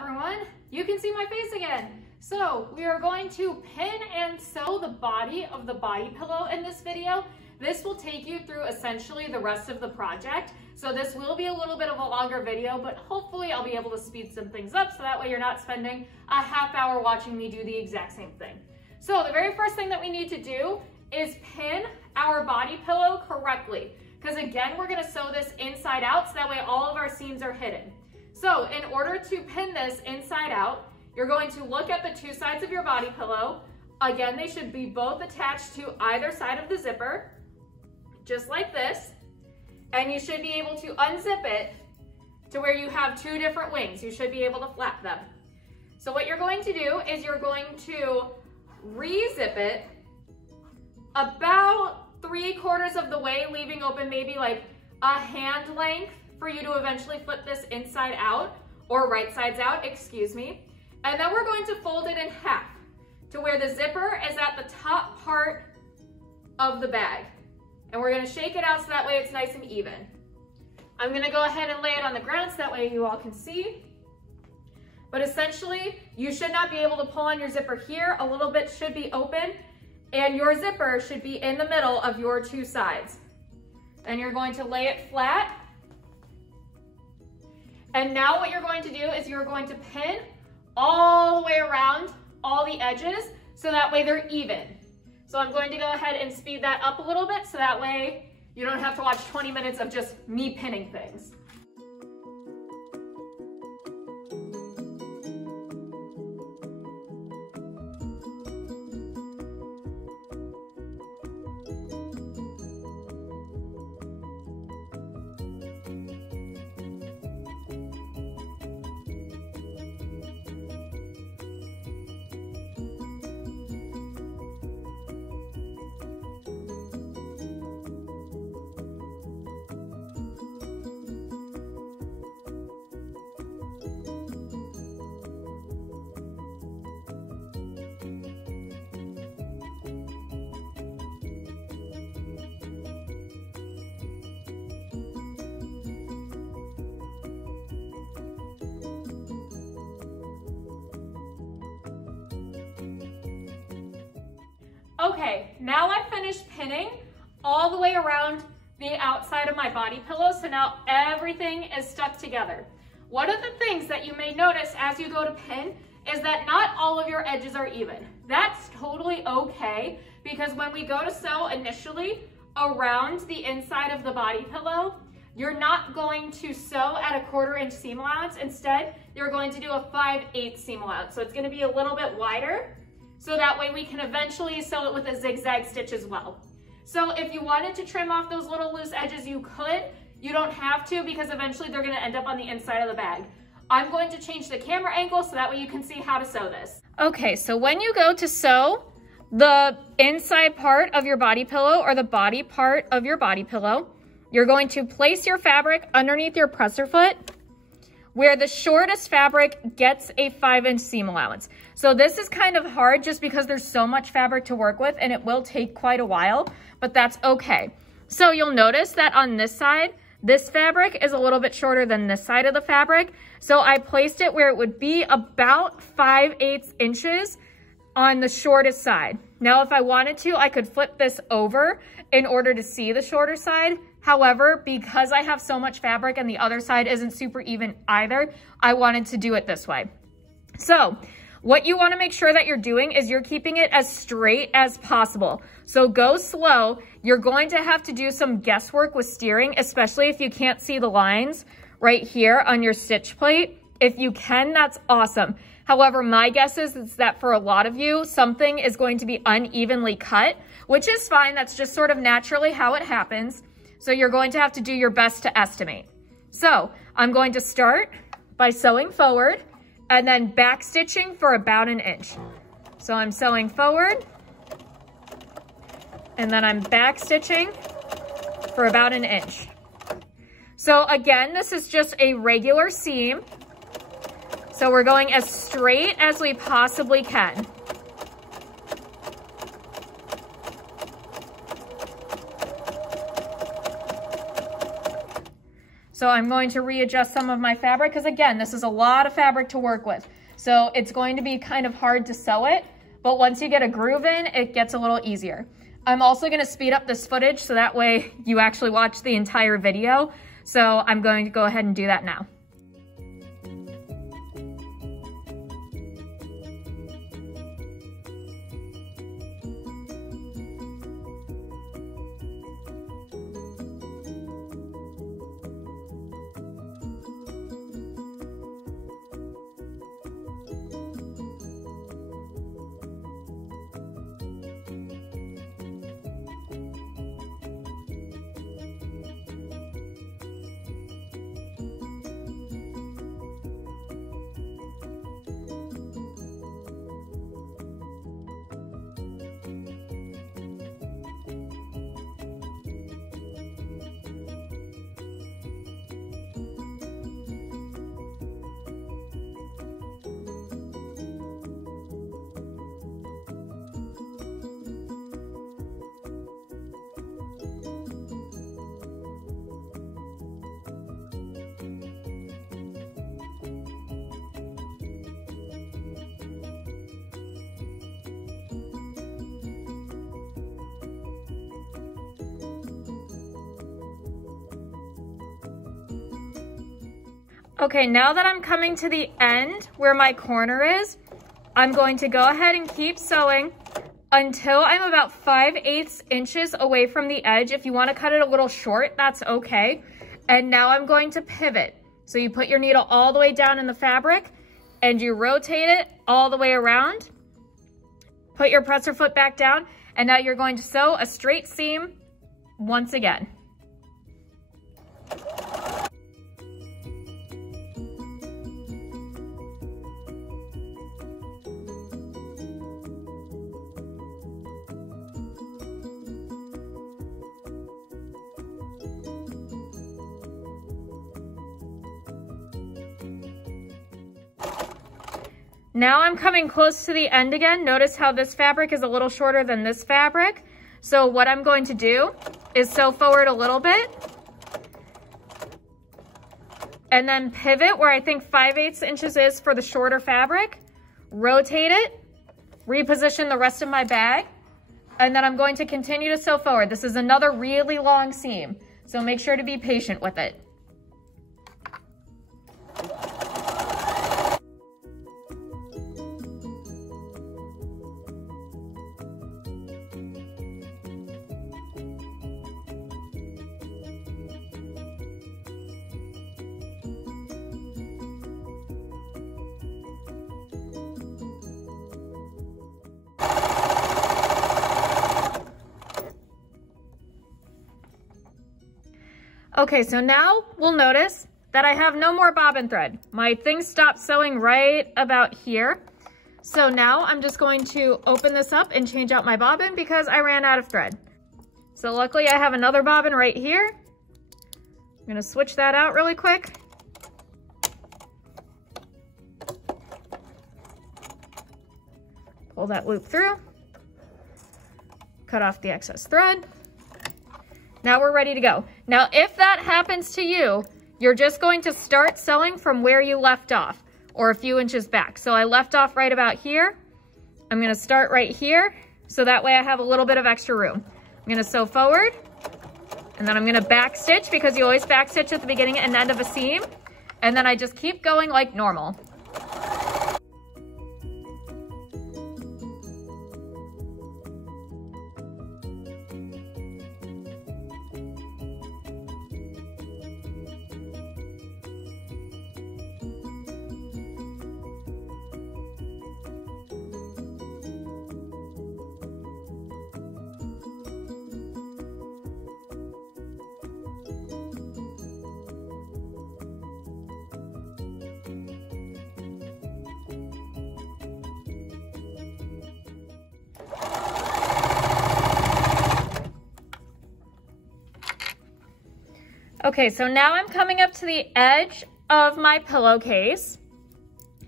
everyone, you can see my face again. So we are going to pin and sew the body of the body pillow in this video. This will take you through essentially the rest of the project. So this will be a little bit of a longer video, but hopefully I'll be able to speed some things up so that way you're not spending a half hour watching me do the exact same thing. So the very first thing that we need to do is pin our body pillow correctly. Because again, we're gonna sew this inside out so that way all of our seams are hidden. So in order to pin this inside out, you're going to look at the two sides of your body pillow. Again, they should be both attached to either side of the zipper, just like this. And you should be able to unzip it to where you have two different wings. You should be able to flap them. So what you're going to do is you're going to re-zip it about 3/4 of the way, leaving open maybe like a hand length for you to eventually flip this inside out, or right sides out, excuse me. And then we're going to fold it in half to where the zipper is at the top part of the bag. And we're gonna shake it out so that way it's nice and even. I'm gonna go ahead and lay it on the ground so that way you all can see. But essentially, you should not be able to pull on your zipper here. A little bit should be open, and your zipper should be in the middle of your two sides. Then you're going to lay it flat. And now what you're going to do is you're going to pin all the way around all the edges so that way they're even. So I'm going to go ahead and speed that up a little bit so that way you don't have to watch 20 minutes of just me pinning things. Okay, now I've finished pinning all the way around the outside of my body pillow, so now everything is stuck together. One of the things that you may notice as you go to pin is that not all of your edges are even. That's totally okay, because when we go to sew initially around the inside of the body pillow, you're not going to sew at a 1/4 inch seam allowance. Instead, you're going to do a 5/8 seam allowance. So it's gonna be a little bit wider, so that way we can eventually sew it with a zigzag stitch as well. So if you wanted to trim off those little loose edges, you could. You don't have to, because eventually they're gonna end up on the inside of the bag. I'm going to change the camera angle so that way you can see how to sew this. Okay, so when you go to sew the inside part of your body pillow or the body part of your body pillow, you're going to place your fabric underneath your presser foot where the shortest fabric gets a 5-inch seam allowance. So this is kind of hard just because there's so much fabric to work with and it will take quite a while, but that's okay. So you'll notice that on this side, this fabric is a little bit shorter than this side of the fabric. So I placed it where it would be about 5/8 inches on the shortest side. Now, if I wanted to, I could flip this over in order to see the shorter side. However, because I have so much fabric and the other side isn't super even either, I wanted to do it this way. So what you want to make sure that you're doing is you're keeping it as straight as possible. So go slow. You're going to have to do some guesswork with steering, especially if you can't see the lines right here on your stitch plate. If you can, that's awesome. However, my guess is that for a lot of you, something is going to be unevenly cut, which is fine. That's just sort of naturally how it happens. So you're going to have to do your best to estimate. So I'm going to start by sewing forward and then back stitching for about 1 inch. So I'm sewing forward and then I'm back stitching for about 1 inch. So again, this is just a regular seam. So we're going as straight as we possibly can. So I'm going to readjust some of my fabric because again, this is a lot of fabric to work with. So it's going to be kind of hard to sew it, but once you get a groove in, it gets a little easier. I'm also going to speed up this footage so that way you actually watch the entire video. So I'm going to go ahead and do that now. Okay, now that I'm coming to the end where my corner is, I'm going to go ahead and keep sewing until I'm about 5/8 inches away from the edge. If you want to cut it a little short, that's okay. And now I'm going to pivot. So you put your needle all the way down in the fabric and you rotate it all the way around. Put your presser foot back down, and now you're going to sew a straight seam once again. Now I'm coming close to the end again. Notice how this fabric is a little shorter than this fabric. So what I'm going to do is sew forward a little bit and then pivot where I think 5/8 inches is for the shorter fabric, rotate it, reposition the rest of my bag, and then I'm going to continue to sew forward. This is another really long seam, so make sure to be patient with it. Okay, so now we'll notice that I have no more bobbin thread. My thing stopped sewing right about here. So now I'm just going to open this up and change out my bobbin because I ran out of thread. So luckily I have another bobbin right here. I'm gonna switch that out really quick. Pull that loop through, cut off the excess thread. Now we're ready to go. Now, if that happens to you, you're just going to start sewing from where you left off or a few inches back. So I left off right about here. I'm gonna start right here. So that way I have a little bit of extra room. I'm gonna sew forward and then I'm gonna back stitch because you always back stitch at the beginning and end of a seam. And then I just keep going like normal. Okay, so now I'm coming up to the edge of my pillowcase.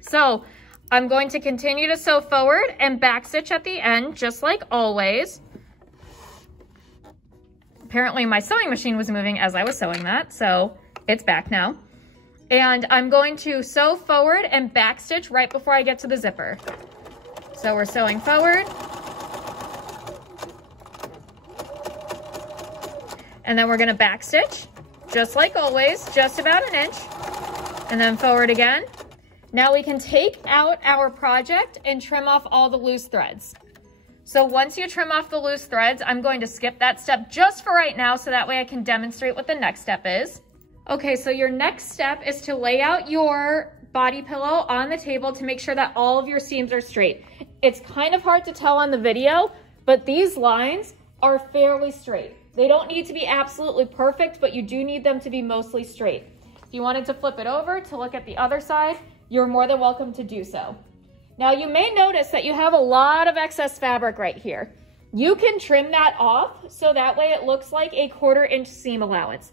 So I'm going to continue to sew forward and backstitch at the end, just like always. Apparently my sewing machine was moving as I was sewing that, so It's back now. And I'm going to sew forward and back stitch right before I get to the zipper. So we're sewing forward. And then we're gonna back stitch, just like always, just about 1 inch. And then forward again. Now we can take out our project and trim off all the loose threads. So once you trim off the loose threads, I'm going to skip that step just for right now so that way I can demonstrate what the next step is. Okay, so your next step is to lay out your body pillow on the table to make sure that all of your seams are straight. It's kind of hard to tell on the video, but these lines are fairly straight. They don't need to be absolutely perfect, but you do need them to be mostly straight. If you wanted to flip it over to look at the other side, you're more than welcome to do so. Now you may notice that you have a lot of excess fabric right here. You can trim that off so that way it looks like a 1/4 inch seam allowance.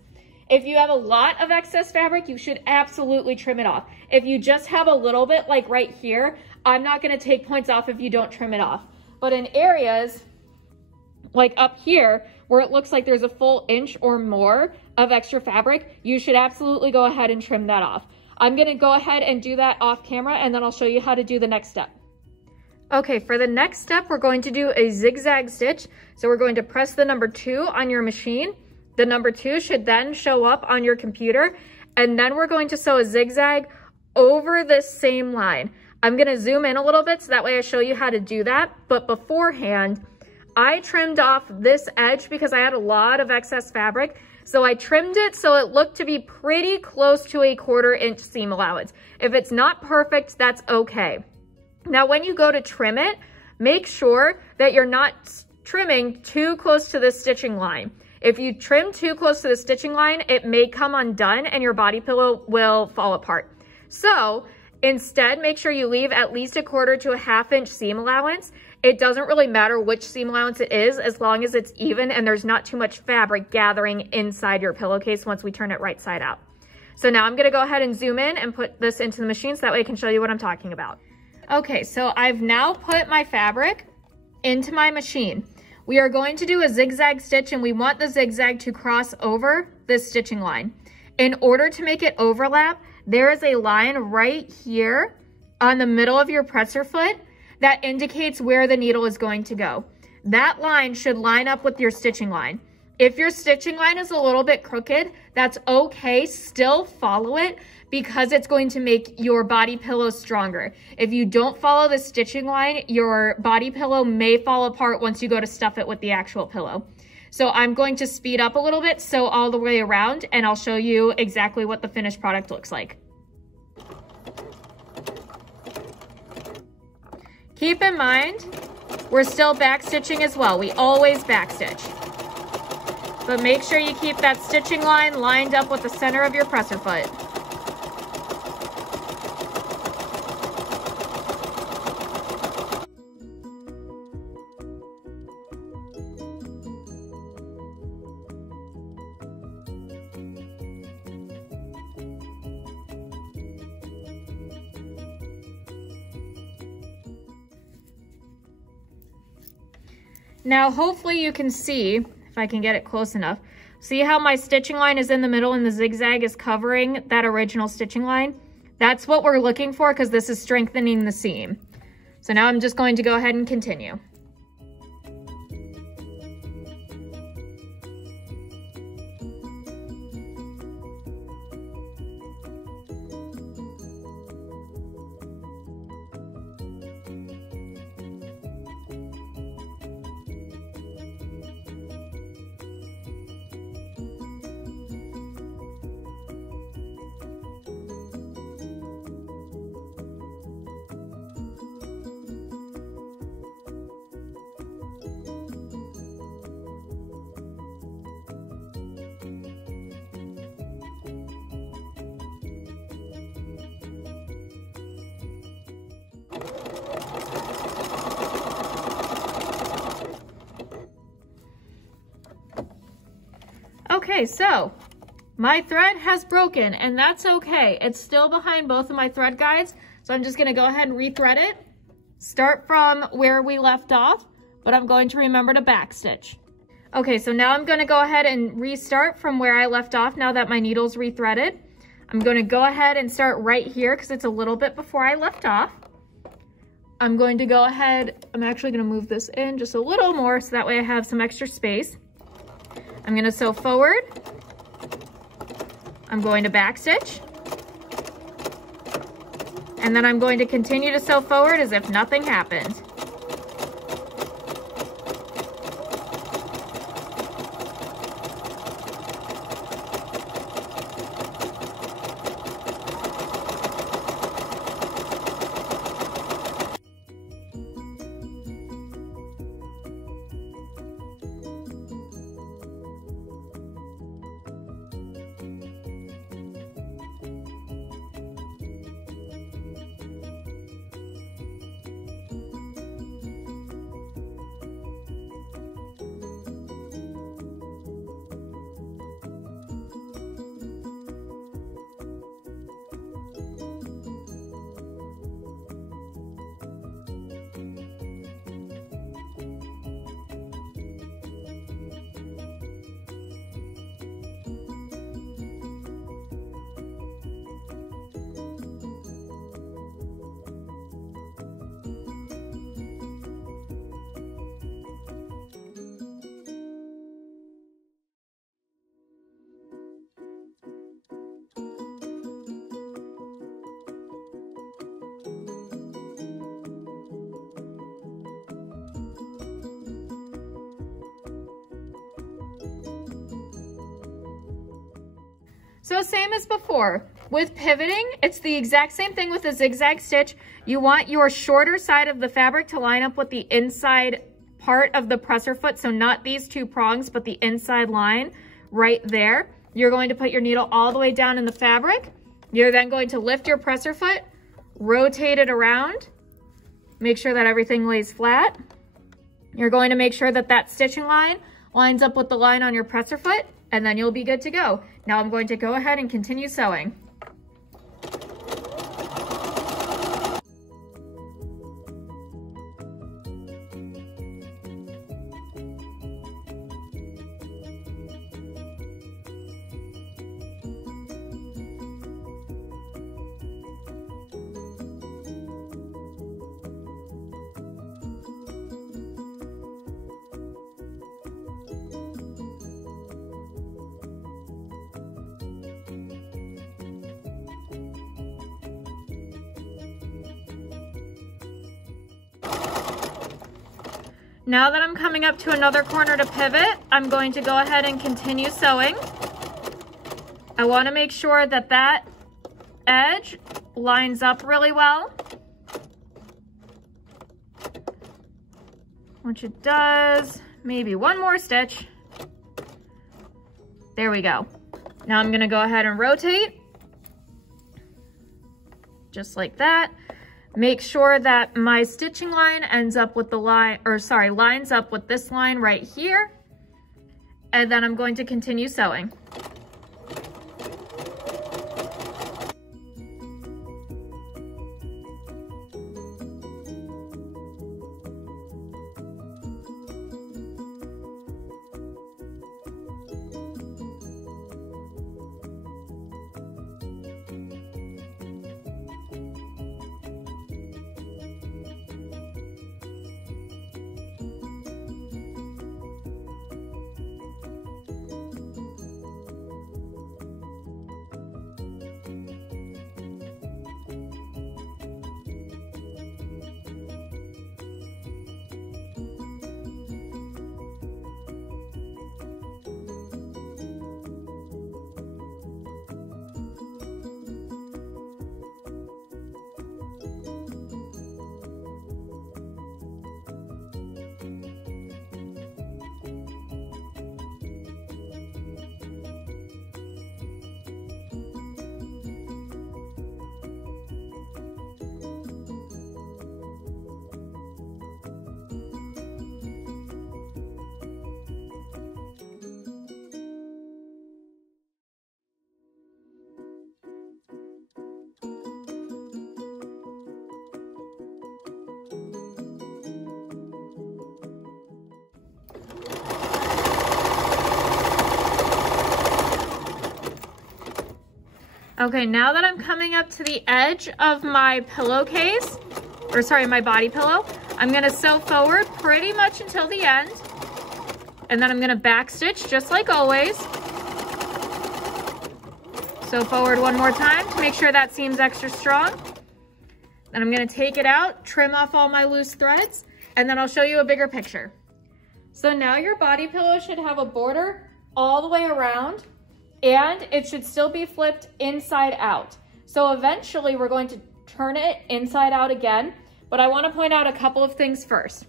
If you have a lot of excess fabric, you should absolutely trim it off. If you just have a little bit like right here, I'm not gonna take points off if you don't trim it off. But in areas like up here, where it looks like there's a full inch or more of extra fabric, you should absolutely go ahead and trim that off. I'm gonna go ahead and do that off camera and then I'll show you how to do the next step. Okay, for the next step, we're going to do a zigzag stitch. So we're going to press the number 2 on your machine. The number 2 should then show up on your computer. And then we're going to sew a zigzag over this same line. I'm gonna zoom in a little bit so that way I show you how to do that. But beforehand, I trimmed off this edge because I had a lot of excess fabric. So I trimmed it so it looked to be pretty close to a 1/4 inch seam allowance. If it's not perfect, that's okay. Now, when you go to trim it, make sure that you're not trimming too close to the stitching line. If you trim too close to the stitching line, it may come undone and your body pillow will fall apart. So instead, make sure you leave at least a 1/4 to a 1/2 inch seam allowance. It doesn't really matter which seam allowance it is as long as it's even and there's not too much fabric gathering inside your pillowcase once we turn it right side out. So now I'm gonna go ahead and zoom in and put this into the machine so that way I can show you what I'm talking about. Okay, so I've now put my fabric into my machine. We are going to do a zigzag stitch and we want the zigzag to cross over this stitching line. In order to make it overlap, there is a line right here on the middle of your presser foot that indicates where the needle is going to go. That line should line up with your stitching line. If your stitching line is a little bit crooked, that's okay, still follow it because it's going to make your body pillow stronger. If you don't follow the stitching line, your body pillow may fall apart once you go to stuff it with the actual pillow. So I'm going to speed up a little bit, sew all the way around, and I'll show you exactly what the finished product looks like. Keep in mind, we're still back stitching as well. We always back stitch. But make sure you keep that stitching line lined up with the center of your presser foot. Now, hopefully you can see, if I can get it close enough, see how my stitching line is in the middle and the zigzag is covering that original stitching line? That's what we're looking for because this is strengthening the seam. So now I'm just going to go ahead and continue. Okay, so my thread has broken and that's okay. It's still behind both of my thread guides. So I'm just gonna go ahead and rethread it. Start from where we left off, but I'm going to remember to back stitch. Okay, so now I'm gonna go ahead and restart from where I left off now that my needle's rethreaded. I'm gonna go ahead and start right here because it's a little bit before I left off. I'm going to go ahead, I'm actually gonna move this in just a little more so that way I have some extra space. I'm gonna sew forward. I'm going to backstitch. And then I'm going to continue to sew forward as if nothing happened. So same as before, with pivoting, it's the exact same thing with a zigzag stitch. You want your shorter side of the fabric to line up with the inside part of the presser foot. So not these two prongs, but the inside line right there. You're going to put your needle all the way down in the fabric. You're then going to lift your presser foot, rotate it around, make sure that everything lays flat. You're going to make sure that that stitching line lines up with the line on your presser foot, and then you'll be good to go. Now I'm going to go ahead and continue sewing. Now that I'm coming up to another corner to pivot, I'm going to go ahead and continue sewing. I want to make sure that that edge lines up really well, which it does. Maybe one more stitch. There we go. Now I'm going to go ahead and rotate, just like that. Make sure that my stitching line ends up with the line, or sorry, lines up with this line right here. And then I'm going to continue sewing. Okay, now that I'm coming up to the edge of my pillowcase, or sorry, my body pillow, I'm gonna sew forward pretty much until the end. And then I'm gonna back stitch just like always. Sew forward one more time to make sure that seam's extra strong. Then I'm gonna take it out, trim off all my loose threads, and then I'll show you a bigger picture. So now your body pillow should have a border all the way around, and it should still be flipped inside out. So eventually we're going to turn it inside out again, but I want to point out a couple of things first.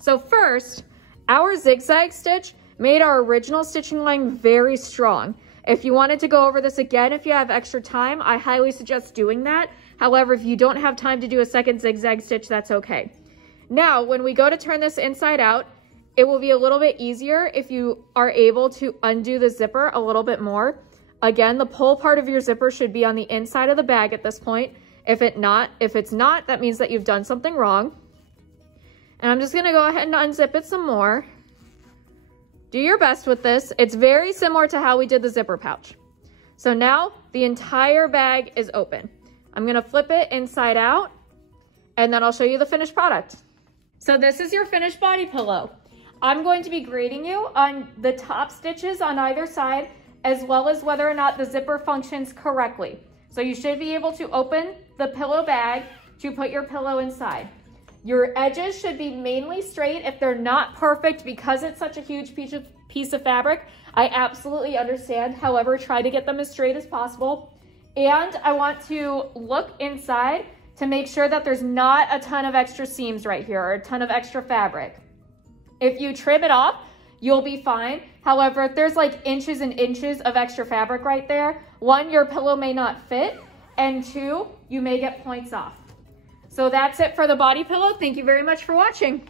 So first, our zigzag stitch made our original stitching line very strong. If you wanted to go over this again, if you have extra time, I highly suggest doing that. However, if you don't have time to do a second zigzag stitch, that's okay. Now, when we go to turn this inside out, it will be a little bit easier if you are able to undo the zipper a little bit more. Again, the pull part of your zipper should be on the inside of the bag at this point. If it's not, that means that you've done something wrong. And I'm just gonna go ahead and unzip it some more. Do your best with this. It's very similar to how we did the zipper pouch. So now the entire bag is open. I'm gonna flip it inside out, and then I'll show you the finished product. So this is your finished body pillow. I'm going to be grading you on the top stitches on either side, as well as whether or not the zipper functions correctly. So you should be able to open the pillow bag to put your pillow inside. Your edges should be mainly straight. If they're not perfect because it's such a huge piece of fabric, I absolutely understand. However, try to get them as straight as possible. And I want to look inside to make sure that there's not a ton of extra seams right here or a ton of extra fabric. If you trim it off, you'll be fine. However, if there's like inches and inches of extra fabric right there, one, your pillow may not fit, and two, you may get points off. So that's it for the body pillow. Thank you very much for watching.